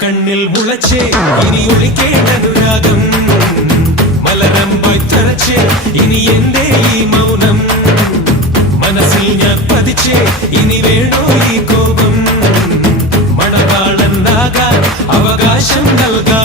കണ്ണിൽ മുളച്ചേ ഇനി ഒളിക്കേണ്ട അനുരാഗം മലരമ്പായി തറച്ചേ ഇനി എന്റെ ഈ മൗനം മനസ്സിൽ ഞാൻ പതിച്ചേ ഇനി വേണോ ഈ കോപം മണവാളനാകാൻ അവകാശം നൽകാൻ